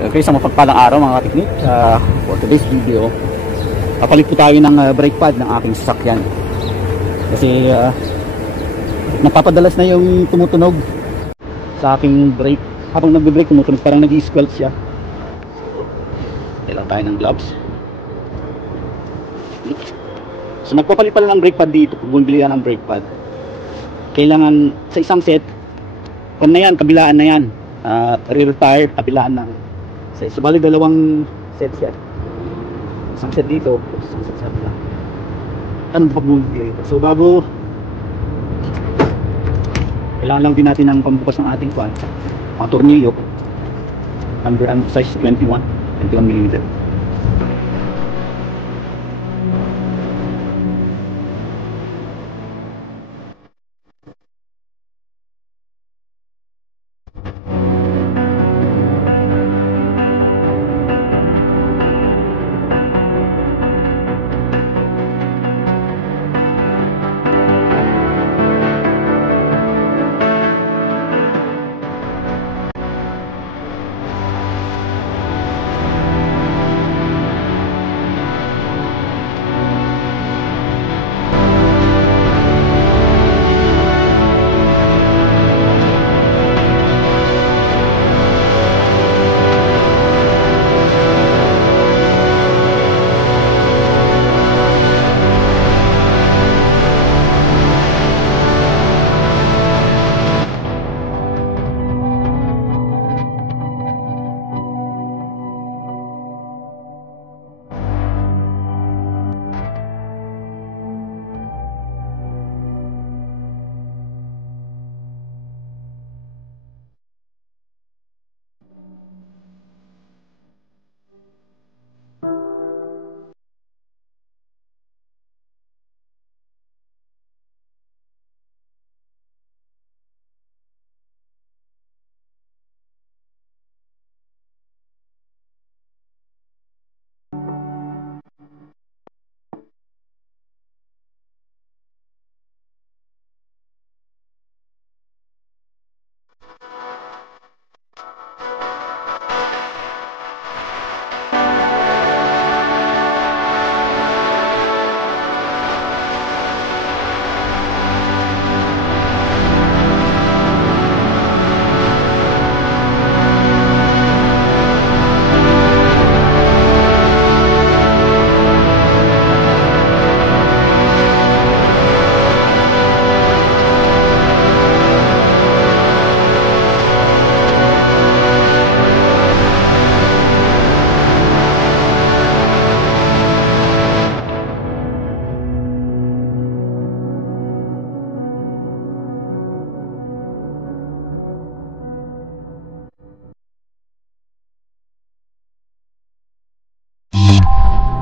Okay, sa mapagpalang araw mga katiknik, for today's video, kapalit po tayo ng brake pad ng aking sasakyan. Kasi napapadalas na yung tumutunog sa aking brake. Habang nagbe-brake, tumutunog, parang nag-i-squelch siya. Kailangan tayo ng gloves. So nagpapalit pala ng brake pad dito. Kung bumili yan ng brake pad, kailangan sa isang set, kung na yan, kabilaan na yan, rear tire, kabilaan ng so bali dalawang set yan. Isang set dito, isang set sa kabila. Ano pa bumili ito? So bago, kailangan lang din natin ng pambukas ng ating fan, mga tornilyo, number and size 21 mm.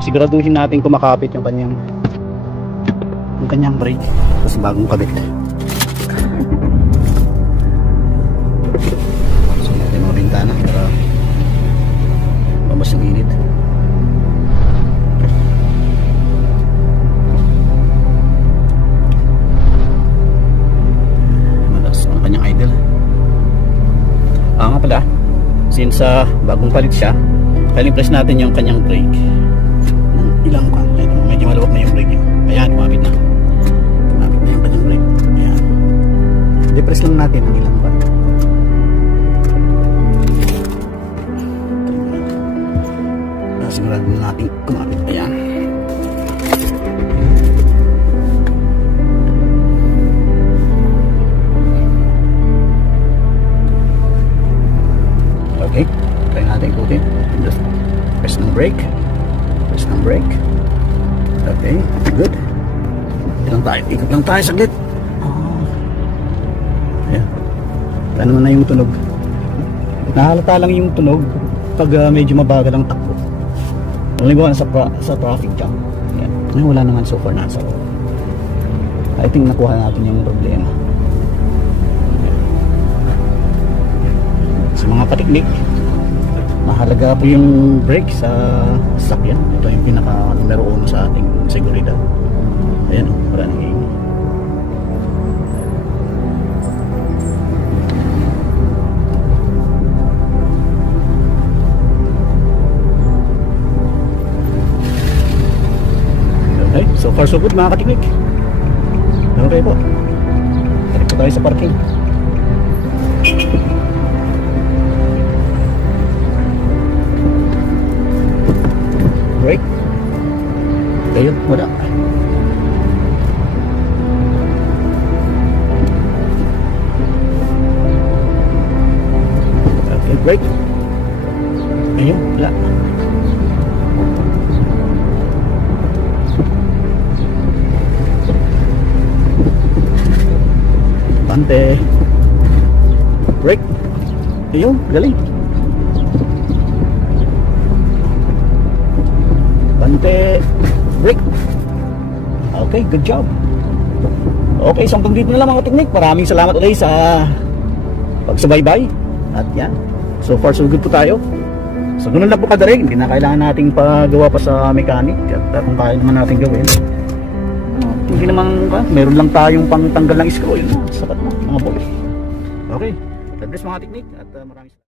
Siguraduhin natin kumakapit yung kanyang brake kasi bagong kabit. So natin mga bintana para mabas yung init. Madalas ang kanyang idle. Nga pala, since bagong palit siya, kailangan press natin yung kanyang brake. Ilang ka, medyo maluwag na yung brake niya. Ayan, kumapit na yung kanyang brake. Ayan, depress lang natin ang ilang ka. Sigurado na natin kumapit. Ayan, okay, try natin ikutin. Just press ng brake, okay, good. Ikot lang tayo saglit. Ayan, ano na yung tunog, nahalata lang yung tunog pag medyo mabagal ang takbo. Halimbawa sa traffic jam. Ayan, wala naman so far nasa. I think nakuha natin yung problema. Sa mga patiknik, mahalaga po yung brake sa sasakyan. Ito yung pinaka numero 1 sa ating seguridad. Ayan, wala nang ingay. far so good mga katiknik. Okay po. Balik po tayo sa parking. Brake. Ayun, wala. Okay, brake. Ayun, wala. Bante. Brake. Ayun, galing. Bante. Brake. Okay, good job. Okay, so hanggang dito na lang mga katiknik. Maraming salamat ulit sa pagsubaybay. At yan, so far so good po tayo. So ganun lang po kada rin. Hindi na kailangan nating pagawa pa sa mechanic. At kung kaya naman natin gawin, hindi naman, meron lang tayong pangtanggal ng screw. Yun, sapat na mga boy. Okay, God bless mga katiknik. At maraming salamat.